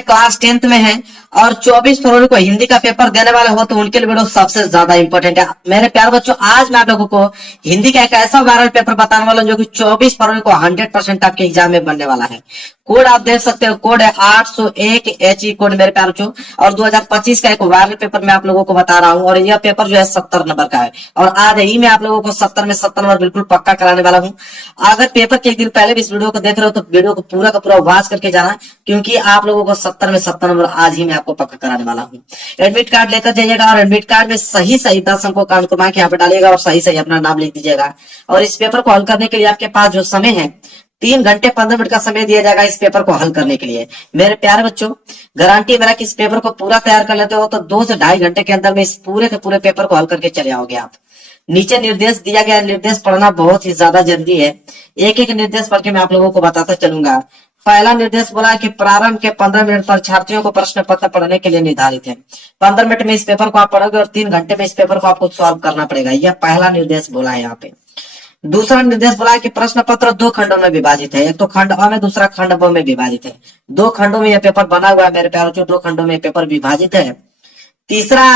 Class 10th में है और 24 फरवरी को हिंदी का पेपर देने वाले हो तो उनके लिए वीडियो सबसे ज्यादा इंपॉर्टेंट है। मेरे प्यारे बच्चों, आज मैं आप लोगों को हिंदी का एक ऐसा वायरल पेपर बताने वाला हूं जो कि 24 फरवरी को 100% आपके एग्जाम में बनने वाला है। कोड आप देख सकते हो, कोड है 801 HE कोड मेरे प्यारे बच्चों। और 2025 का एक वायरल पेपर मैं आप लोगों को बता रहा हूँ और यह पेपर जो है 70 नंबर का है और आज ही मैं आप लोगों को 70 में 70 नंबर बिल्कुल पक्का कराने वाला हूँ। अगर पेपर के एक दिन पहले भी इस वीडियो को देख रहे हो तो वीडियो को पूरा का पूरा वॉच करके जाना, क्योंकि आप लोगों को 70 में 70 नंबर आज ही मैं आपको पक्का कराने वाला हूँ। एडमिट कार्ड लेकर जाइएगा और एडमिट कार्ड में सही सही 10 अंकों का अंक यहाँ पे डालिएगा और सही सही अपना नाम लिख दीजिएगा। और इस पेपर को हल करने के लिए आपके पास जो समय है 3 घंटे 15 मिनट का समय दिया जाएगा इस पेपर को हल करने के लिए। मेरे प्यारे बच्चों, गारंटी मेरा कि इस पेपर को पूरा तैयार कर लेते हो तो 2 से 2.5 घंटे के अंदर में इस पूरे के पूरे पेपर को हल करके चले आओगे आप। नीचे निर्देश दिया गया, निर्देश पढ़ना बहुत ही ज्यादा जरूरी है। एक एक निर्देश पढ़ के मैं आप लोगों को बताता चलूंगा। पहला निर्देश बोला है कि प्रारंभ के 15 मिनट परीक्षार्थियों को प्रश्न पत्र पढ़ने के लिए निर्धारित है। 15 मिनट में इस पेपर को आप पढ़ोगे और 3 घंटे में इस पेपर को आपको सॉल्व करना पड़ेगा। यह पहला निर्देश बोला है यहाँ पे। दूसरा निर्देश बोला है कि प्रश्न पत्र 2 खंडों में विभाजित है, एक तो खंड अ में, दूसरा खंड ब में विभाजित है। 2 खंडों में यह पेपर बना हुआ है मेरे प्यारों, 2 खंडों में पेपर विभाजित है। तीसरा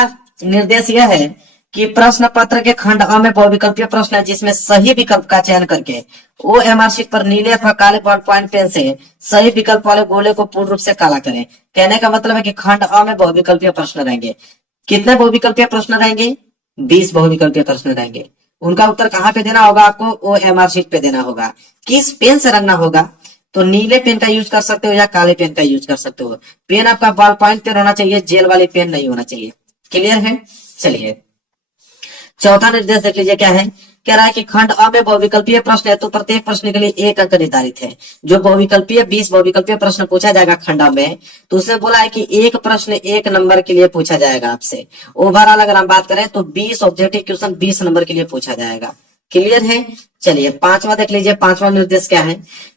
निर्देश यह है कि प्रश्न पत्र के खंड अ में बहुविकल्पीय प्रश्न है जिसमें सही विकल्प का चयन करके OMR शीट पर नीले अथवा काले पॉइंट पेन से सही विकल्प वाले गोले को पूर्ण रूप से काला करें। कहने का मतलब है कि खंड अ में बहुविकल्पीय प्रश्न रहेंगे। कितने बहुविकल्पीय प्रश्न रहेंगे? 20 बहुविकल्पीय प्रश्न रहेंगे। उनका उत्तर कहाँ पे देना होगा? आपको OMR शीट पे देना होगा। किस पेन से रंगना होगा? तो नीले पेन का यूज कर सकते हो या काले पेन का यूज कर सकते हो। पेन आपका बॉल पॉइंट पेन होना चाहिए, जेल वाली पेन नहीं होना चाहिए। क्लियर है? चलिए चौथा निर्देश देख लीजिए क्या है। कह रहा है कि खंड अ में बहुविकल्पीय प्रश्न है तो प्रत्येक प्रश्न के लिए 1 अंक निर्धारित है। जो बहुविकल्पीय 20 बहुविकल्पीय प्रश्न पूछा जाएगा खंड अ में, तो उसने बोला है कि एक प्रश्न 1 नंबर के लिए पूछा जाएगा आपसे। ओवरऑल अगर हम बात करें तो 20 ऑब्जेक्टिव क्वेश्चन 20 नंबर के लिए पूछा जाएगा। क्लियर है? चलिए पांचवा देख लीजिए। पांचवा निर्देश क्या है?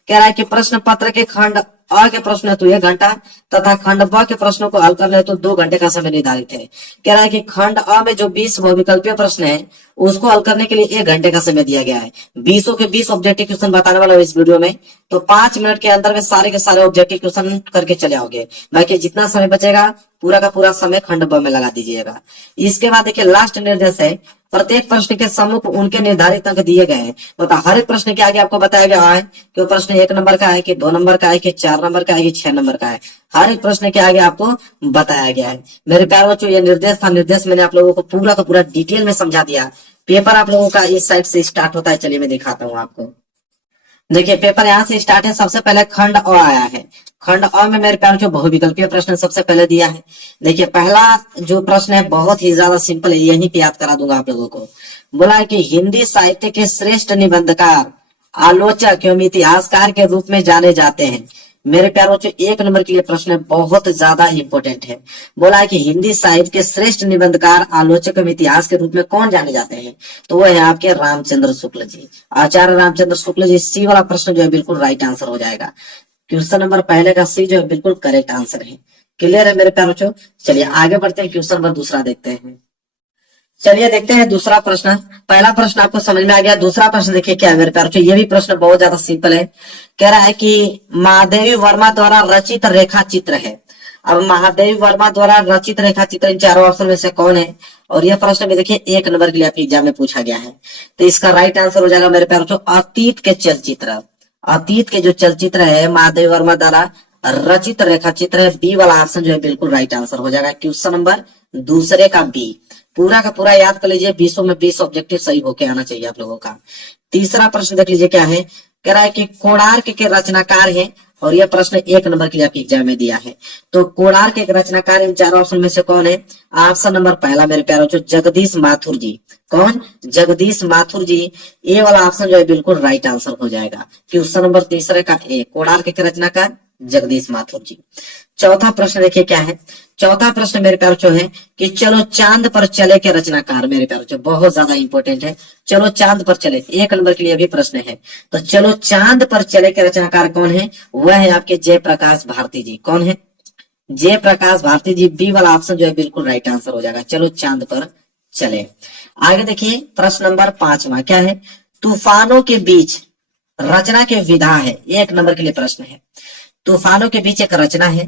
कह रहा है कि प्रश्न पत्र के खंड अ के प्रश्न है तो 1 घंटा तथा खंड ब के प्रश्नों को हल करने तो 2 घंटे का समय निर्धारित है। कह रहा है कि खंड अ में जो 20 बहुविकल्पीय प्रश्न है उसको हल करने के लिए 1 घंटे का समय दिया गया है। 20 के 20 ऑब्जेक्टिव क्वेश्चन बताने वाला हूं इस वीडियो में, तो 5 मिनट के अंदर में सारे के सारे ऑब्जेक्टिव क्वेश्चन करके चले आओगे। बाकी जितना समय बचेगा पूरा का पूरा समय खंड ब में लगा दीजिएगा। इसके बाद देखिए लास्ट निर्देश है, प्रत्येक प्रश्न के सम्मुख उनके निर्धारित अंक दिए गए हैं। मतलब हर एक प्रश्न के आगे आपको बताया गया है कि वो प्रश्न 1 नंबर का है कि 2 नंबर का है कि 4 नंबर का है कि 6 नंबर का है। हर एक प्रश्न के आगे आपको बताया गया है। मेरे प्यारे बच्चों, ये निर्देश था। निर्देश मैंने आप लोगों को पूरा का पूरा डिटेल में समझा दिया। पेपर आप लोगों का इस साइड से स्टार्ट होता है। चलिए मैं दिखाता हूँ आपको। देखिए पेपर यहाँ से स्टार्ट है। सबसे पहले खंड अ आया है। खंड अ में मेरे प्यारे जो बहुविकल्पीय प्रश्न सबसे पहले दिया है। देखिए पहला जो प्रश्न है बहुत ही ज्यादा सिंपल है, यहीं पे याद करा दूंगा आप लोगों को। बोला है कि हिंदी साहित्य के श्रेष्ठ निबंधकार, आलोचक एवं इतिहासकार के रूप में जाने जाते हैं। मेरे प्यारों बच्चों 1 नंबर के लिए प्रश्न बहुत ज्यादा इंपॉर्टेंट है। बोला है कि हिंदी साहित्य के श्रेष्ठ निबंधकार, आलोचक एवं इतिहास के रूप में कौन जाने जाते हैं? तो वो है आपके रामचंद्र शुक्ल जी, आचार्य रामचंद्र शुक्ल जी। सी वाला प्रश्न जो है बिल्कुल राइट आंसर हो जाएगा। क्वेश्चन नंबर पहले का सी जो है बिल्कुल करेक्ट आंसर है। क्लियर है मेरे प्यारे बच्चों? चलिए आगे बढ़ते हैं, क्वेश्चन नंबर दूसरा देखते हैं। चलिए देखते हैं दूसरा प्रश्न। पहला प्रश्न आपको समझ में आ गया। दूसरा प्रश्न देखिए क्या है मेरे प्यारे बच्चों। ये भी प्रश्न बहुत ज्यादा सिंपल है। कह रहा है कि महादेवी वर्मा द्वारा रचित रेखा चित्र है। अब महादेवी वर्मा द्वारा रचित रेखा चित्र इन चारों ऑप्शन में से कौन है? और यह प्रश्न भी देखिए 1 नंबर के लिए आपके एग्जाम में पूछा गया है। तो इसका राइट आंसर हो जाएगा मेरे प्यारे बच्चों अतीत के चलचित्र। अतीत के जो चलचित्र है महादेवी वर्मा द्वारा रचित रेखा चित्र है। बी वाला ऑप्शन जो है बिल्कुल राइट आंसर हो जाएगा। क्वेश्चन नंबर दूसरे का बी। पूरा का पूरा याद कर लीजिए। 20 में 20 ऑब्जेक्टिव सही होके आना चाहिए आप लोगों का। तीसरा प्रश्न देख लीजिए क्या है। कह रहा है कि कोणार्क के रचनाकार हैं और यह प्रश्न 1 नंबर के लिए आपके एग्जाम में दिया है। तो कोणार्क के रचनाकार इन चारों ऑप्शन में से कौन है? ऑप्शन नंबर पहला मेरे प्यारे बच्चों जगदीश माथुर जी। कौन? जगदीश माथुर जी। ए वाला ऑप्शन जो है बिल्कुल राइट आंसर हो जाएगा। क्वेश्चन नंबर तीसरे का ए, कोणार्क के रचनाकार जगदीश माथुर जी। चौथा प्रश्न देखिए क्या है। चौथा प्रश्न मेरे प्यारे बच्चों है कि चलो चांद पर चले के रचनाकार। मेरे प्यारे बच्चों बहुत ज्यादा इंपॉर्टेंट है। चलो चांद पर चले 1 नंबर के लिए भी प्रश्न है। तो चलो चांद पर चले के रचनाकार कौन है? वह है आपके जयप्रकाश भारती जी। कौन है? जयप्रकाश भारती जी। बी वाला ऑप्शन जो है बिल्कुल राइट आंसर हो जाएगा। चलो चांद पर चले। आगे देखिए प्रश्न नंबर 5वां क्या है। तूफानों के बीच रचना के विधा है। 1 नंबर के लिए प्रश्न है। तूफानों के बीच एक रचना है।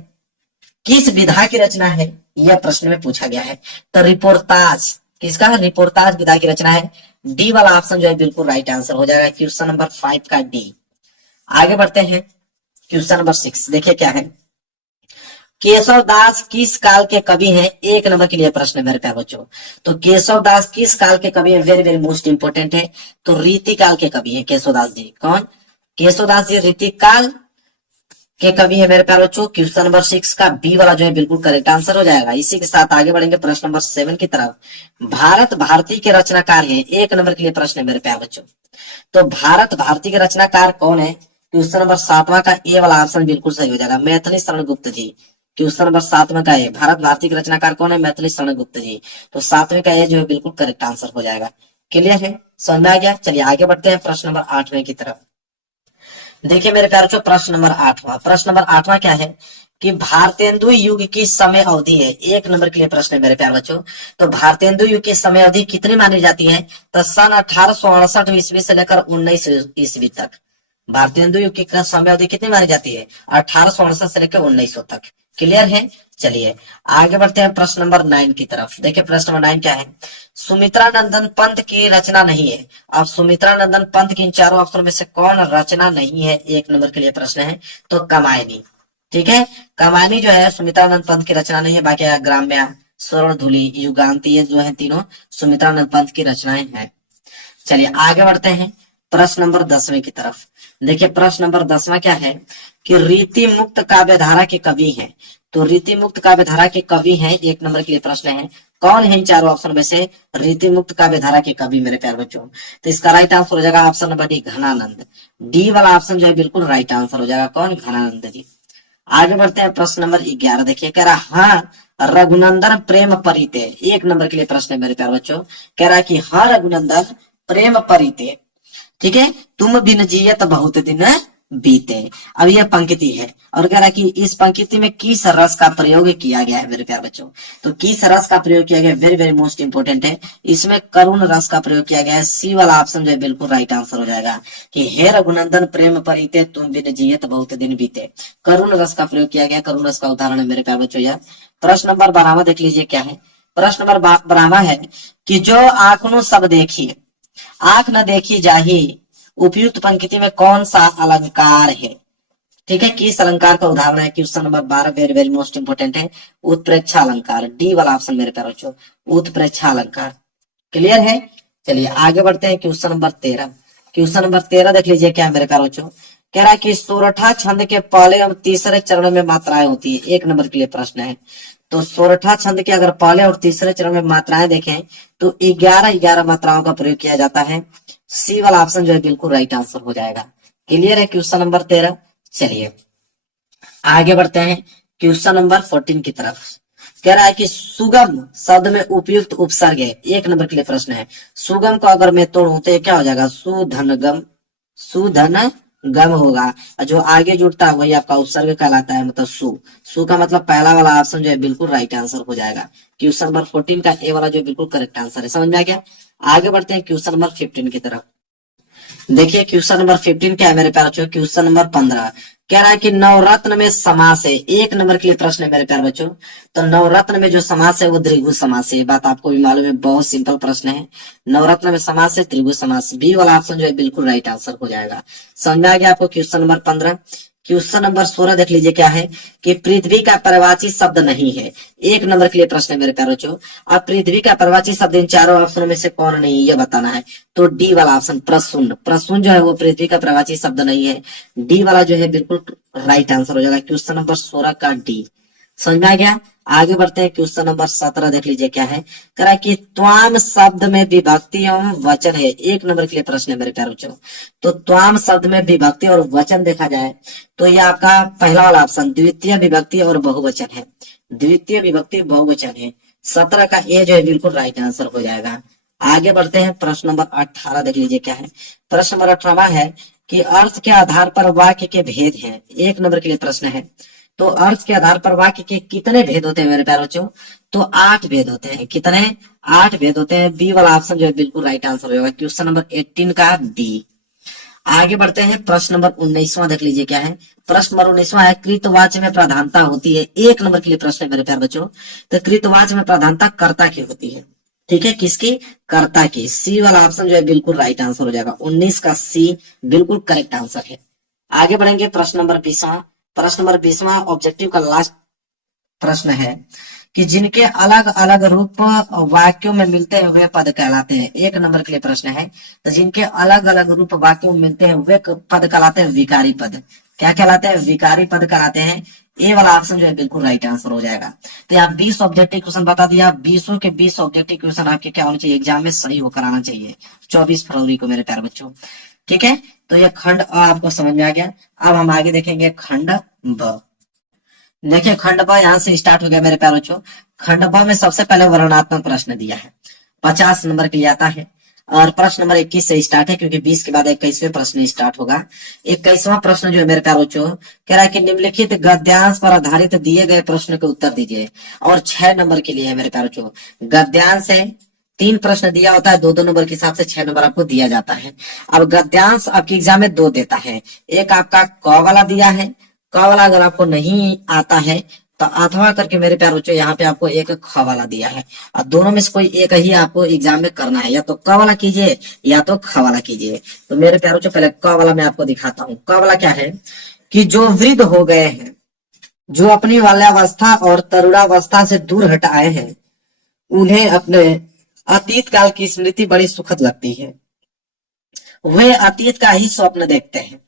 किस विधा की रचना है, यह प्रश्न में पूछा गया है। तो रिपोर्टाज, किसका, रिपोर्टाज विधा की रचना है। डी वाला ऑप्शन जो है बिल्कुल राइट आंसर हो जाएगा, क्वेश्चन नंबर 5 का डी। आगे बढ़ते हैं क्वेश्चन नंबर 6, देखिए क्या है। केशव दास किस काल के कवि हैं, एक नंबर के लिए प्रश्न है मेरे प्यारे बच्चों। तो केशव दास किस काल के कवि हैं, वेरी वेरी मोस्ट इंपोर्टेंट है। तो रीति काल के कवि हैं केशव दास जी। कौन, केशव दास जी रीति काल के कवि है मेरे प्यारे बच्चों। क्वेश्चन नंबर 6 का बी वाला जो है बिल्कुल करेक्ट आंसर हो जाएगा। इसी के साथ आगे बढ़ेंगे प्रश्न नंबर 7 की तरफ। भारत भारती के रचनाकार हैं, एक नंबर के लिए प्रश्न है मेरे प्यारे बच्चों। तो भारत भारती के रचनाकार कौन है, क्वेश्चन नंबर 7वां का ए वाला ऑप्शन बिल्कुल सही हो जाएगा, मैथिली शरण गुप्त जी। क्वेश्चन नंबर 7वां का ए, भारत भारती के रचनाकार कौन है, मैथिली शरण गुप्त जी। तो 7वें का ए जो है बिल्कुल करेक्ट आंसर हो जाएगा। क्लियर है, समझ में आ गया। चलिए आगे बढ़ते हैं प्रश्न नंबर 8वें की तरफ। देखिए मेरे प्यारे बच्चों, प्रश्न नंबर 8वां, प्रश्न नंबर 8वां क्या है कि भारतेंदु युग की समय अवधि है, एक नंबर के लिए प्रश्न है मेरे प्यारे बच्चों। तो भारतेंदु युग की समय अवधि कितनी मानी जाती है, तो सन 1868 ईस्वी से लेकर 19 ईस्वी तक। भारतेंदु युग की समय अवधि कितनी मानी जाती है, 1868 से लेकर 1900 तक। क्लियर है। चलिए आगे बढ़ते हैं प्रश्न नंबर 9 की तरफ। देखिए प्रश्न नंबर 9 क्या है, सुमित्रा नंदन पंत की रचना नहीं है। अब सुमित्रा नंदन पंत की इन चारों अक्षरों में से कौन रचना नहीं है, एक नंबर के लिए प्रश्न है। तो कमायनी, ठीक है, कमायनी जो है सुमित्रा नंदन पंत की रचना नहीं है। बाकी ग्राम्या, स्वर्णधुली, युगांती, ये जो है तीनों सुमित्रा नंदन पंत की रचनाएं हैं। चलिए आगे बढ़ते हैं प्रश्न नंबर 10वें की तरफ। देखिए प्रश्न नंबर 10वां क्या है कि रीति मुक्त काव्य धारा के कवि हैं। तो रीति मुक्त काव्य धारा के कवि हैं, एक नंबर के लिए प्रश्न है। कौन है इन चारों ऑप्शन में से रीति मुक्त काव्य धारा के कवि मेरे प्यारे बच्चों। तो इसका राइट आंसर हो जाएगा option number D, Ghananand. D वाला ऑप्शन जो है बिल्कुल राइट आंसर हो जाएगा, कौन, घनानंद जी। आगे बढ़ते हैं प्रश्न नंबर 11। देखिए कह रहा हाँ रघुनंदन प्रेम परिते, एक नंबर के लिए प्रश्न है मेरे प्यारे बच्चों। कह रहा है कि हाँ रघुनंदन प्रेम परिते, ठीक है, तुम बिन जियत बहुत दिन बीते। अब यह पंक्ति है और कह रहा है कि इस पंक्ति में किस रस का प्रयोग किया गया है मेरे प्यारे बच्चों। तो किस रस का प्रयोग किया गया, वेरी वेरी मोस्ट इंपोर्टेंट है। इसमें करुण रस का प्रयोग किया गया है। सी वाला ऑप्शन जो है बिल्कुल राइट आंसर हो जाएगा कि हे रघुनंदन प्रेम परिते तुम बिन जियत बहुत दिन बीते। करुण रस का प्रयोग किया गया, करुण रस का उदाहरण है मेरे प्यारे बच्चों यह। प्रश्न नंबर 12 देख लीजिए क्या है। प्रश्न नंबर 12 है कि जो आंखनु सब देखी आंख न देखी जाही, उपयुक्त पंक्ति में कौन सा अलंकार है, ठीक है, किस अलंकार का उदाहरण है। Question number 12 very very most important है, उत्प्रेक्षा अलंकार। डी वाला ऑप्शन मेरे प्यारे बच्चों, उत्प्रेक्षा अलंकार। क्लियर है। चलिए आगे बढ़ते हैं क्वेश्चन नंबर 13। क्वेश्चन नंबर 13 देख लीजिए क्या है मेरे प्यारे बच्चों। कह रहा है कि सोरठा छंद के पहले और तीसरे चरण में मात्राएं होती है, एक नंबर के लिए प्रश्न है। तो सोरठा छंद के अगर पहले और तीसरे चरण में मात्राएं देखें तो 11 मात्राओं का प्रयोग किया जाता है। सी वाला ऑप्शन जो है बिल्कुल राइट आंसर हो जाएगा। क्लियर है क्वेश्चन नंबर 13। चलिए आगे बढ़ते हैं क्वेश्चन नंबर 14 की तरफ। कह रहा है कि सुगम शब्द में उपयुक्त उपसर्ग है, एक नंबर के लिए प्रश्न है। सुगम को अगर मैं तोड़ूं तो क्या हो जाएगा, सुधनगम, सुधनगम होगा। जो आगे जुड़ता है वही आपका उपसर्ग कहलाता है, मतलब सु का मतलब पहला वाला ऑप्शन जो है बिल्कुल राइट आंसर हो जाएगा। क्वेश्चन नंबर 14 का ए वाला जो बिल्कुल करेक्ट आंसर है। समझ में आ गया। आगे बढ़ते हैं क्वेश्चन नंबर 15 की तरफ। देखिए क्वेश्चन नंबर 15 क्या है मेरे प्यारे बच्चों। क्वेश्चन नंबर 15 कह रहा है कि नवरत्न में समास है, एक नंबर के लिए प्रश्न है मेरे प्यारे बच्चों। तो नवरत्न में जो समास है वो द्विगु समास है, ये बात आपको भी मालूम है, बहुत सिंपल प्रश्न है। नवरत्न में समास है द्विगु समास, बी वाला ऑप्शन जो है बिल्कुल राइट आंसर हो जाएगा। समझ में आ गया आपको क्वेश्चन नंबर 15। क्वेश्चन नंबर 16 देख लीजिए क्या है कि पृथ्वी का पर्यायवाची शब्द नहीं है, एक नंबर के लिए प्रश्न है मेरे प्यारे बच्चों। अब पृथ्वी का पर्यायवाची शब्द इन चारों ऑप्शनों में से कौन नहीं, ये बताना है। तो डी वाला ऑप्शन प्रसून, प्रसून जो है वो पृथ्वी का पर्यायवाची शब्द नहीं है। डी वाला जो है बिल्कुल राइट आंसर हो जाएगा, क्वेश्चन नंबर 16 का डी। समझ में आ गया। आगे बढ़ते हैं क्वेश्चन नंबर 17 देख लीजिए क्या है। कह रहा है कि त्वाम शब्द में विभक्ति एवं वचन है, एक नंबर के लिए प्रश्न है मेरे प्यारे बच्चों। तो त्वाम शब्द में विभक्ति और वचन देखा जाए तो ये आपका पहला वाला ऑप्शन द्वितीय विभक्ति और बहुवचन है, द्वितीय विभक्ति बहुवचन है। 17 का ए जो है बिल्कुल राइट आंसर हो जाएगा। आगे बढ़ते हैं प्रश्न नंबर 18 देख लीजिए क्या है। प्रश्न नंबर 18 है कि अर्थ के आधार पर वाक्य के भेद हैं, एक नंबर के लिए प्रश्न है। तो अर्थ के आधार पर वाक्य के कितने भेद होते हैं मेरे प्यारे बच्चों। तो 8 भेद होते हैं, कितने, 8 भेद होते हैं। बी वाला ऑप्शन जो है बिल्कुल राइट आंसर होगा, क्वेश्चन नंबर 18 का डी। आगे बढ़ते हैं, प्रश्न नंबर 19वां देख लीजिए क्या है। प्रश्न नंबर 19वां है, कृतवाच्य में प्रधानता होती है। 1 नंबर के लिए प्रश्न है मेरे प्यार बच्चों। तो कृतवाच्य में प्रधानता कर्ता की होती है, ठीक है, किसकी? कर्ता की। सी वाला ऑप्शन जो है बिल्कुल राइट आंसर हो जाएगा, 19 का सी बिल्कुल करेक्ट आंसर है। आगे बढ़ेंगे, प्रश्न नंबर 20वां। प्रश्न नंबर 20वां ऑब्जेक्टिव का लास्ट प्रश्न है कि जिनके अलग अलग रूप वाक्यों में मिलते हुए पद कहलाते हैं। 1 नंबर के लिए प्रश्न है, तो जिनके अलग अलग रूप वाक्यों में मिलते हैं वे पद कहलाते हैं विकारी पद। क्या कहलाते हैं? विकारी पद कहलाते हैं। ए वाला ऑप्शन जो है बिल्कुल राइट आंसर हो जाएगा। तो यहाँ 20 ऑब्जेक्टिव क्वेश्चन बता दिया, 20 के 20 ऑब्जेक्टिव क्वेश्चन आपके क्या होने चाहिए? एग्जाम में सही होकर आना चाहिए 24 फरवरी को मेरे प्यारे बच्चों, ठीक है। तो ये खंड अ आपको समझ में आ गया। अब हम आगे देखेंगे खंड ब। देखिए खंड ब यहाँ से स्टार्ट हो गया मेरे प्यारे बच्चों। खंड ब में सबसे पहले वर्णनात्मक प्रश्न दिया है, 50 नंबर के लिए आता है। और प्रश्न नंबर 21 से स्टार्ट है, क्योंकि 20 के बाद 21वें प्रश्न स्टार्ट होगा। 21वां प्रश्न जो है मेरे प्यारे बच्चों कह रहा है कि निम्नलिखित गद्यांश पर आधारित दिए गए प्रश्न के उत्तर दीजिए। और 6 नंबर के लिए है मेरे प्यारे बच्चों। गद्यांश है, 3 प्रश्न दिया होता है, 2-2 नंबर के हिसाब से 6 नंबर आपको दिया जाता है। अब गद्यांश आपके एग्जाम में 2 देता है। एक आपका क वाला दिया है, क वाला अगर आपको नहीं आता है तो अथवा करके मेरे प्यारे बच्चों यहाँ पे आपको एक ख वाला दिया है। और दोनों में से कोई एक ही आपको एग्जाम में करना है, या तो क वाला कीजिए या तो ख वाला कीजिए। तो मेरे प्यारे बच्चों पहले क वाला मैं आपको दिखाता हूँ। क वाला क्या है कि जो वृद्ध हो गए हैं, जो अपनी बाल्यावस्था और तरुणावस्था से दूर हट आए हैं, उन्हें अपने अतीत काल की स्मृति बड़ी सुखद लगती है। वे अतीत का ही स्वप्न देखते हैं।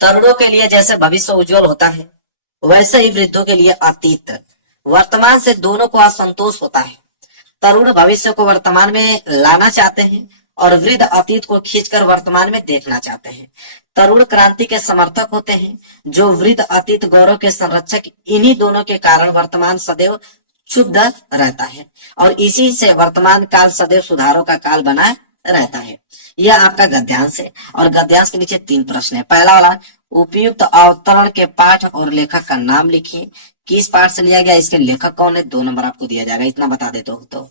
तरुणों के लिए जैसे भविष्य उज्जवल होता है, वैसे ही वृद्धों के लिए अतीत वर्तमान से दोनों को असंतोष होता है। तरुण भविष्य को वर्तमान में लाना चाहते हैं और वृद्ध अतीत को खींचकर वर्तमान में देखना चाहते हैं। तरुण क्रांति के समर्थक होते हैं, जो वृद्ध अतीत गौरव के संरक्षक। इन्हीं दोनों के कारण वर्तमान सदैव क्षुब्ध रहता है और इसी से वर्तमान काल सदैव सुधारों का काल बना रहता है। यह आपका गद्यांश है। और गद्यांश के नीचे 3 प्रश्न है। पहला वाला, उपयुक्त अवतरण के पाठ और लेखक का नाम लिखिए। किस पाठ से लिया गया, इसके लेखक कौन है? 2 नंबर आपको दिया जाएगा, इतना बता देते हो तो।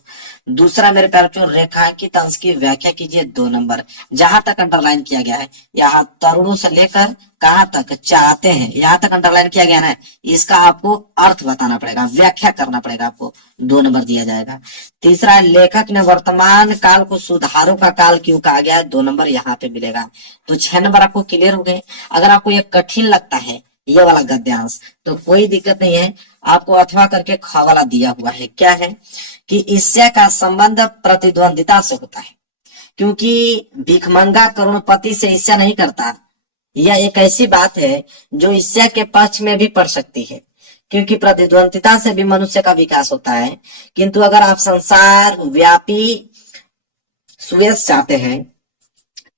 दूसरा मेरे प्यारे बच्चों, रेखांकित अंश की व्याख्या कीजिए, 2 नंबर। जहां तक अंडरलाइन किया गया है, यहाँ तरुणों से लेकर कहां तक चाहते हैं, यहाँ तक अंडरलाइन किया गया ना, इसका आपको अर्थ बताना पड़ेगा, व्याख्या करना पड़ेगा आपको, 2 नंबर दिया जाएगा। तीसरा, लेखक ने वर्तमान काल को सुधारों का काल क्यों कहा गया है, 2 नंबर यहाँ पे मिलेगा। तो 6 नंबर आपको क्लियर हो गए। अगर आपको ये कठिन लगता है ये वाला गद्यांश तो कोई दिक्कत नहीं है, आपको अथवा करके ख वाला दिया हुआ है। क्या है कि ईर्ष्या का संबंध प्रतिद्वंदिता से होता है, क्योंकि भिखमंगा करोड़पति से ईर्ष्या नहीं करता। यह एक ऐसी बात है जो ईर्ष्या के पक्ष में भी पड़ सकती है, क्योंकि प्रतिद्वंदिता से भी मनुष्य का विकास होता है। किंतु अगर आप संसार व्यापी सुयश चाहते हैं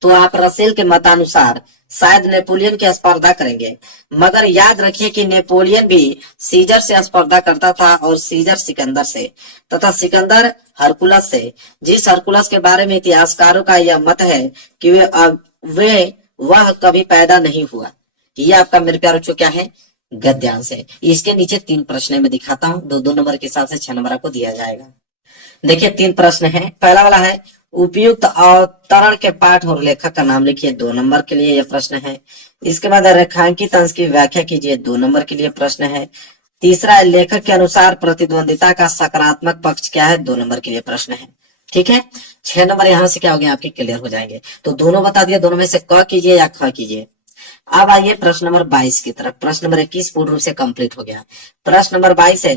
तो आप रसेल के मतानुसार शायद नेपोलियन की स्पर्धा करेंगे। मगर याद रखिए कि नेपोलियन भी सीजर से स्पर्धा करता था, और सीजर सिकंदर से, तथा सिकंदर हरकुलस से। जिस हरकुलस के बारे में इतिहासकारों का यह मत है कि वह कभी पैदा नहीं हुआ। यह आपका मेरे प्यारे बच्चों क्या है, गद्यांश है। इसके नीचे 3 प्रश्न मैं दिखाता हूं, 2-2 नंबर के हिसाब से 6 नंबर आपको दिया जाएगा। देखिए 3 प्रश्न है। पहला वाला है, उपयुक्त अवतरण के पाठ और लेखक का नाम लिखिए, 2 नंबर के लिए यह प्रश्न है। इसके बाद रेखांकित अंश की व्याख्या कीजिए, 2 नंबर के लिए प्रश्न है। तीसरा, लेखक के अनुसार प्रतिद्वंदिता का सकारात्मक पक्ष क्या है, 2 नंबर के लिए प्रश्न है। ठीक है, 6 नंबर यहाँ से क्या हो गया आपके क्लियर हो जाएंगे। तो दोनों बता दिया, दोनों में से क कीजिए या ख कीजिए। अब आइए प्रश्न नंबर 22 की तरफ। प्रश्न नंबर 21 पूर्ण रूप से कंप्लीट हो गया। प्रश्न नंबर 22 है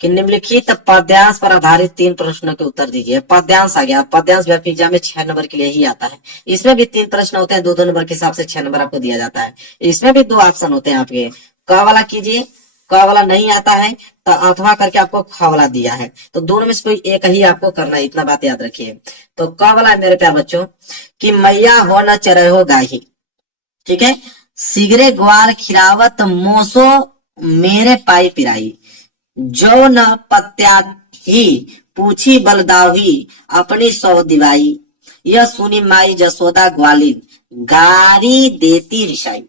कि निम्नलिखित पद्यांश पर आधारित 3 प्रश्नों के उत्तर दीजिए। पद्यांश आ गया, पद्यांश व्यापी एग्जाम में 6 नंबर के लिए ही आता है। इसमें भी 3 प्रश्न होते हैं, 2-2 नंबर के हिसाब से 6 नंबर आपको दिया जाता है। इसमें भी 2 ऑप्शन होते हैं आपके, क वाला कीजिए, क वाला नहीं आता है तो अथवा करके आपको ख वाला दिया है। तो दोनों में से कोई एक ही आपको करना है, इतना बात याद रखिए। तो क वाला है मेरे प्यार बच्चों कि मैया हो न चरह हो गाही। ठीक है, सिगरे ग्वार खिरावत मोसो मेरे पाई पिराई, जो न पत्या ही पूछी बलदावी अपनी सौ दिवाई, यह सुनी माई जसोदा ग्वालिन गारी देती रिशाई,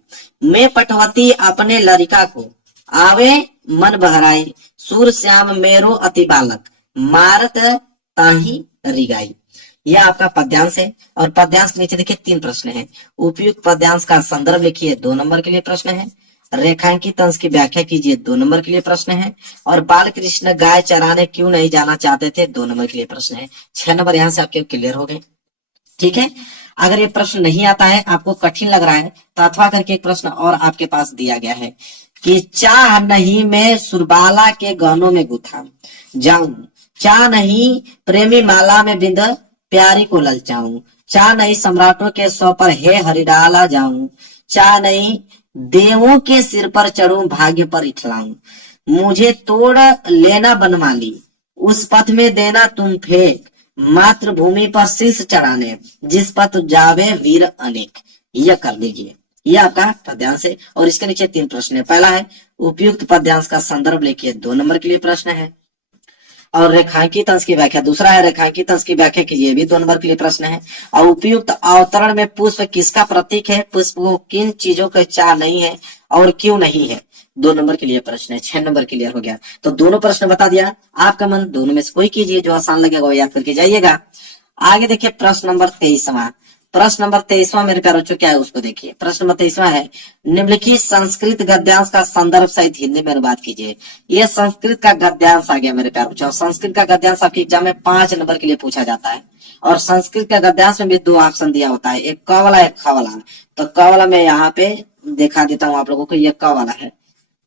मैं पटवती अपने लड़का को आवे मन बहराई, सूर श्याम मेरो अति बालक मारत ताही रिगाई। यह आपका पद्यांश है। और पद्यांश के नीचे देखिए 3 प्रश्न हैं। उपयुक्त पद्यांश का संदर्भ लिखिए, 2 नंबर के लिए प्रश्न है। रेखांकित अंश की व्याख्या कीजिए, 2 नंबर के लिए प्रश्न है। और बाल कृष्ण गाय चराने क्यों नहीं जाना चाहते थे, 2 नंबर के लिए प्रश्न है। 6 नंबर यहाँ से आपके क्लियर हो गए। ठीक है, अगर ये प्रश्न नहीं आता है, आपको कठिन लग रहा है, तो अथवा करके एक प्रश्न और आपके पास दिया गया है कि चाह नहीं मैं सुरबाला के गहनों में गुथा जाऊं, चाह नहीं प्रेमी माला में बिंद प्यारी को ललचाऊं, चाह नहीं सम्राटों के सौ पर हे हरिडाला जाऊं, चाह नहीं देवों के सिर पर चढ़ूं भाग्य पर इठलाऊं, मुझे तोड़ लेना बनमाली उस पथ में देना तुम फेंक, मातृभूमि पर शीश चढ़ाने जिस पथ जावे वीर अनेक। यह कर दीजिए, यह आपका पद्यांश है। और इसके नीचे 3 प्रश्न है। पहला है उपयुक्त पद्यांश का संदर्भ लिखिए, 2 नंबर के लिए प्रश्न है। और रेखांकित अंश की व्याख्या, दूसरा है रेखांकित अंश की व्याख्या कीजिए, भी 2 नंबर के लिए प्रश्न है। और उपयुक्त अवतरण में पुष्प किसका प्रतीक है, पुष्प को किन चीजों का चाह नहीं है और क्यों नहीं है, 2 नंबर के लिए प्रश्न है। 6 नंबर क्लियर हो गया। तो दोनों प्रश्न बता दिया, आपका मन दोनों में से कोई कीजिए, जो आसान लगेगा वो याद करके जाइएगा। आगे देखिए प्रश्न नंबर 23वां। प्रश्न नंबर 23वां मेरे प्यारे बच्चों क्या है उसको देखिए। प्रश्न नंबर 23वां है, निम्नलिखित संस्कृत गद्यांश का संदर्भ सहित हिंदी में अनुवाद कीजिए। यह संस्कृत का गद्यांश आ गया मेरे प्यारे बच्चों। संस्कृत का गद्यांश आपके एग्जाम में 5 नंबर के लिए पूछा जाता है। और संस्कृत का गद्यांश में भी 2 ऑप्शन दिया होता है, एक क वाला एक ख वाला। तो क वाला मैं यहाँ पे दिखा देता हूँ आप लोगों को, यह क वाला है।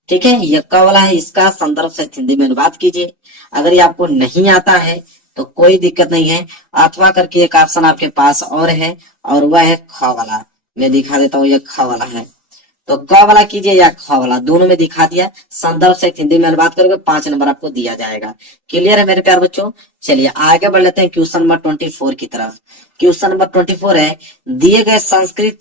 ठीक है, यह क वाला है, इसका संदर्भ सहित हिंदी में अनुवाद कीजिए। अगर ये आपको नहीं आता है तो कोई दिक्कत नहीं है, अथवा करके एक ऑप्शन आपके पास और है, और वह है ख वाला। मैं दिखा देता हूँ, यह ख वाला है। तो क वाला कीजिए या ख वाला, दोनों में दिखा दिया। संदर्भ से हिंदी में अनुवाद करोगे 5 नंबर आपको दिया जाएगा। क्लियर है मेरे प्यारे बच्चों। चलिए आगे बढ़ लेते हैं क्वेश्चन नंबर 24 की तरफ। क्वेश्चन नंबर 24 है, दिए गए संस्कृत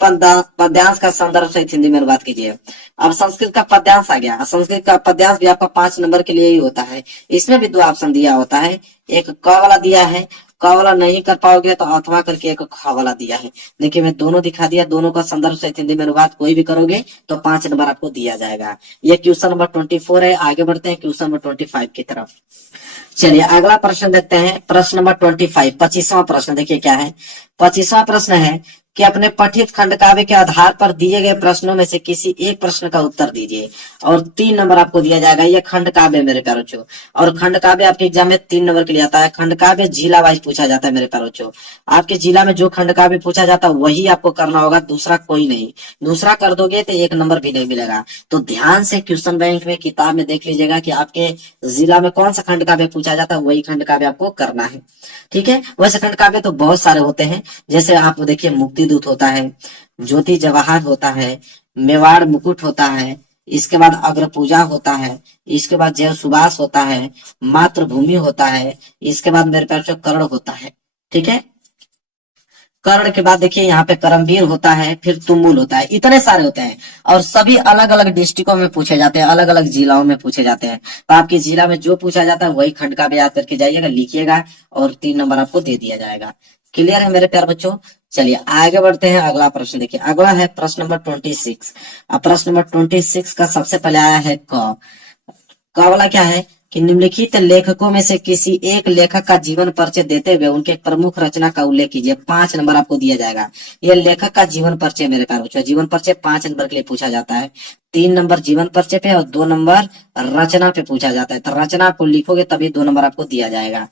पद्यांश का संदर्भ सहित हिंदी में अनुवाद कीजिए। अब संस्कृत का पद्यांश आ गया। संस्कृत का पद्यांश भी आपका 5 नंबर के लिए ही होता है। इसमें भी 2 ऑप्शन दिया होता है, एक क वाला दिया है, क वाला नहीं कर पाओगे तो अथवा करके एक ख वाला दिया है। देखिए मैं दोनों दिखा दिया, दोनों का संदर्भ सहित हिंदी में अनुवाद कोई भी करोगे तो 5 नंबर आपको दिया जाएगा। यह क्वेश्चन नंबर 24 है। आगे बढ़ते हैं क्वेश्चन नंबर 25 की तरफ। चलिए अगला प्रश्न देखते हैं, प्रश्न नंबर 25, 25वां प्रश्न देखिए क्या है। 25वां प्रश्न है कि अपने पठित खंड काव्य के आधार पर दिए गए प्रश्नों में से किसी एक प्रश्न का उत्तर दीजिए। और 3 नंबर आपको दिया जाएगा। यह खंड काव्य मेरे प्यारे बच्चों, और खंड काव्य आपके एग्जाम में 3 नंबर के लिए आता है। खंड काव्य जिला वाइज पूछा जाता है मेरे प्यारे बच्चों। आपके जिला में जो खंड काव्य पूछा जाता है वही आपको करना होगा, दूसरा कोई नहीं। दूसरा कर दोगे तो 1 नंबर भी नहीं मिलेगा। तो ध्यान से क्वेश्चन बैंक में किताब में देख लीजिएगा कि आपके जिला में कौन सा खंड काव्य पूछा जाता है, वही खंड काव्य आपको करना है। ठीक है, वैसे खंड काव्य तो बहुत सारे होते हैं, जैसे आप देखिए मुक्ति दूत होता है, ज्योति जवाहर होता है, मेवाड़ मुकुट होता है, इसके बाद अग्र पूजा होता है, इसके बाद जय सुभाष होता है, मातृभूमि होता है, इसके बाद मेरे पास कर्ण होता है। ठीक है, कर्ण के बाद देखिए यहाँ पे करमवीर होता है, फिर तुमुल होता है। इतने सारे होते हैं और सभी अलग अलग डिस्ट्रिक्टों में पूछे जाते हैं, अलग अलग जिलाओं में पूछे जाते हैं। तो आपके जिला में जो पूछा जाता है वही खंड का भी याद करके जाइएगा, लिखिएगा और 3 नंबर आपको दे दिया जाएगा। क्लियर है मेरे प्यारे बच्चों। चलिए आगे बढ़ते हैं, अगला प्रश्न देखिए। अगला है प्रश्न नंबर 26। अब प्रश्न नंबर 26 का सबसे पहले आया है क वाला क्या है कि निम्नलिखित लेखकों में से किसी एक लेखक का जीवन परिचय देते हुए उनके प्रमुख रचना का उल्लेख कीजिए। 5 नंबर आपको दिया जाएगा। यह लेखक का जीवन परिचय मेरे प्यारे बच्चों, जीवन परिचय 5 नंबर के लिए पूछा जाता है। 3 नंबर जीवन परिचय पे और 2 नंबर रचना पे पूछा जाता है। तो रचना आपको लिखोगे तभी 2 नंबर आपको दिया जाएगा।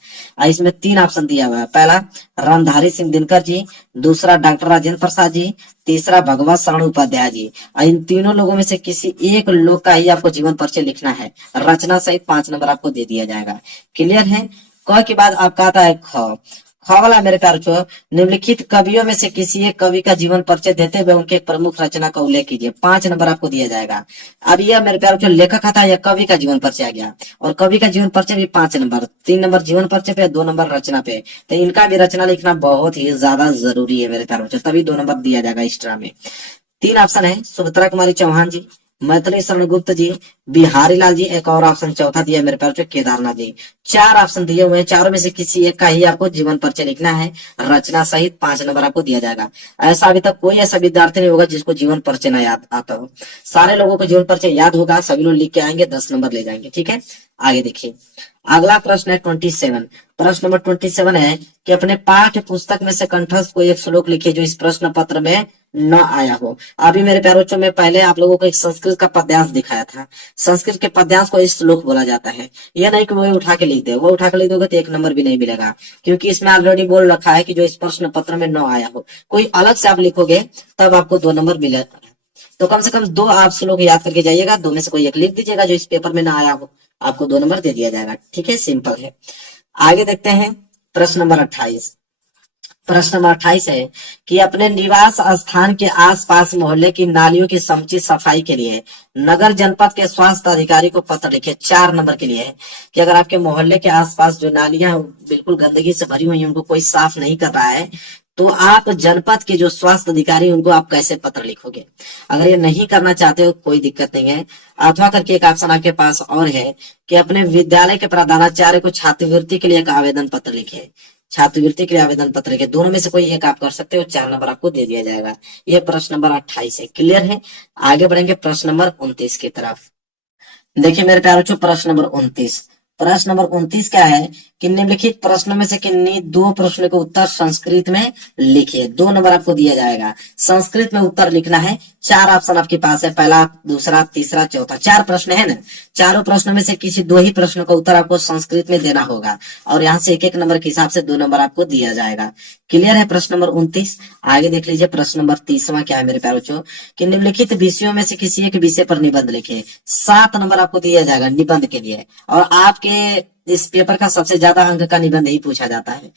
इसमें 3 ऑप्शन दिया हुआ है। पहला रामधारी सिंह दिनकर जी, दूसरा डॉक्टर राजेंद्र प्रसाद जी, तीसरा भगवत शरण उपाध्याय जी। इन तीनों लोगों में से किसी एक लोग का ही आपको जीवन परिचय लिखना है। रचना सहित 5 नंबर आपको दे दिया जाएगा। क्लियर है। क के बाद आपका आता है ख वाला मेरे प्यारे बच्चों, निम्नलिखित कवियों में से किसी एक कवि का जीवन परिचय देते हुए उनके प्रमुख रचना का उल्लेख कीजिए। 5 नंबर आपको दिया जाएगा। अब यह मेरे प्यारे बच्चों लेखक था या कवि का जीवन परिचय आ गया, और कवि का जीवन परिचय भी 5 नंबर, 3 नंबर जीवन परिचय पे, 2 नंबर रचना पे। तो इनका भी रचना लिखना बहुत ही ज्यादा जरूरी है मेरे प्यारे बच्चों, तभी 2 नंबर दिया जाएगा एक्स्ट्रा में। 3 ऑप्शन है, सुमित्रा कुमारी चौहान जी, मैथिली शरण गुप्त जी, बिहारी लाल जी, एक और ऑप्शन चौथा दिया मेरे पास केदारनाथ जी। 4 ऑप्शन दिए हुए हैं, चारों में से किसी एक का ही आपको जीवन परिचय लिखना है, रचना सहित 5 नंबर आपको दिया जाएगा। ऐसा अभी तक कोई ऐसा विद्यार्थी नहीं होगा जिसको जीवन परिचय ना याद आता हो। सारे लोगों को जीवन परिचय याद होगा, सभी लोग लिख के आएंगे, 10 नंबर ले जाएंगे। ठीक है, आगे देखिए। अगला प्रश्न है 27। प्रश्न नंबर 27 है कि अपने पाठ्य पुस्तक में से कंठस्थ कोई एक श्लोक लिखिए जो इस प्रश्न पत्र में न आया हो। अभी मेरे प्यारे बच्चों में पहले आप लोगों को एक संस्कृत का पद्यांश दिखाया था। संस्कृत के पद्यांश को इस श्लोक बोला जाता है। यह नहीं कि वो उठा के लिख दे, वो उठा के लिख दोगे तो 1 नंबर भी नहीं मिलेगा, क्योंकि इसमें ऑलरेडी बोल रखा है कि जो इस प्रश्न पत्र में न आया हो। कोई अलग से आप लिखोगे तब आपको 2 नंबर मिलेगा। तो कम से कम 2 आप श्लोक याद करके जाइएगा, 2 में से कोई एक लिख दीजिएगा जो इस पेपर में ना आया हो, आपको 2 नंबर दे दिया जाएगा। ठीक है, सिंपल है। आगे देखते हैं प्रश्न नंबर 28। प्रश्न नंबर 28 है कि अपने निवास स्थान के आसपास मोहल्ले की नालियों की समुचित सफाई के लिए नगर जनपद के स्वास्थ्य अधिकारी को पत्र लिखे। 4 नंबर के लिए है कि अगर आपके मोहल्ले के आसपास जो नालियां बिल्कुल गंदगी से भरी हुई है, उनको कोई साफ नहीं कर रहा है, तो आप जनपद के जो स्वास्थ्य अधिकारी उनको आप कैसे पत्र लिखोगे। अगर ये नहीं करना चाहते हो कोई दिक्कत नहीं है, अथवा करके एक ऑप्शन आपके पास और है कि अपने विद्यालय के प्रधानाचार्य को छात्रवृत्ति के लिए एक आवेदन पत्र लिखे। छात्रवृत्ति के लिए आवेदन पत्र लिखे, दोनों में से कोई एक आप कर सकते हो, 4 नंबर आपको दे दिया जाएगा। ये प्रश्न नंबर 28 है। क्लियर है, आगे बढ़ेंगे प्रश्न नंबर 29 की तरफ। देखिए मेरे प्यारे बच्चों, प्रश्न नंबर 29। प्रश्न नंबर 29 क्या है कि निम्नलिखित प्रश्नों में से किन्हीं 2 प्रश्नों के उत्तर संस्कृत में लिखिए। 2 नंबर आपको दिया जाएगा। संस्कृत में उत्तर लिखना है। 4 ऑप्शन आपके पास है, पहला, दूसरा, तीसरा, चौथा। 4 प्रश्न है ना, चारों प्रश्नों में से किसी 2 ही प्रश्नों का उत्तर आपको संस्कृत में देना होगा, और यहाँ से 1-1 नंबर के हिसाब से 2 नंबर आपको दिया जाएगा। क्लियर है प्रश्न नंबर 29। आगे देख लीजिए प्रश्न नंबर 30वां क्या है मेरे प्यारे बच्चों कि निम्नलिखित विषयों में से किसी एक विषय पर निबंध लिखे। 7 नंबर आपको दिया जाएगा निबंध के लिए, और आपके इस पेपर का सबसे ज्यादा अंक का निबंध ही पूछा जाता है।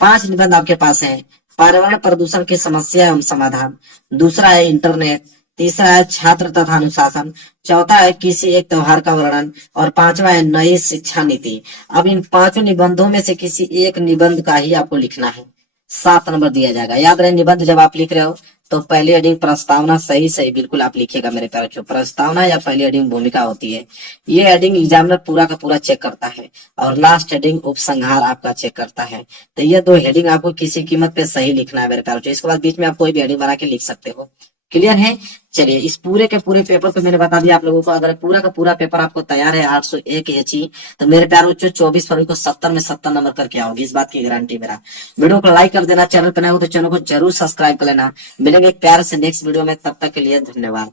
5 निबंध आपके पास है। पर्यावरण प्रदूषण की समस्या एवं समाधान, दूसरा है इंटरनेट, तीसरा है छात्र तथा अनुशासन, चौथा है किसी एक त्योहार का वर्णन, और 5वां है नई शिक्षा नीति। अब इन 5 निबंधों में से किसी एक निबंध का ही आपको लिखना है। 7 नंबर दिया जाएगा। याद रहे, निबंध जब आप लिख रहे हो तो पहली हेडिंग प्रस्तावना सही सही बिल्कुल आप लिखिएगा मेरे प्यारे बच्चों। प्रस्तावना या पहली हेडिंग भूमिका होती है। ये हेडिंग एग्जामिनर पूरा का पूरा चेक करता है, और लास्ट हेडिंग उपसंहार आपका चेक करता है। तो ये 2 हेडिंग आपको किसी कीमत पे सही लिखना है मेरे प्यारे बच्चों। इसके बाद बीच में आप कोई भी हेडिंग बना के लिख सकते हो। क्लियर है। चलिए, इस पूरे के पूरे पेपर को मैंने बता दिया आप लोगों को। अगर पूरा का पूरा पेपर आपको तैयार है 801 HE, तो मेरे प्यारे बच्चों 24 फरवरी को 70 में 70 नंबर करके आओगे, इस बात की गारंटी मेरा। वीडियो को लाइक कर देना, चैनल पर नए हो तो चैनल को जरूर सब्सक्राइब कर लेना। मिलेंगे एक प्यार से नेक्स्ट वीडियो में, तब तक के लिए धन्यवाद।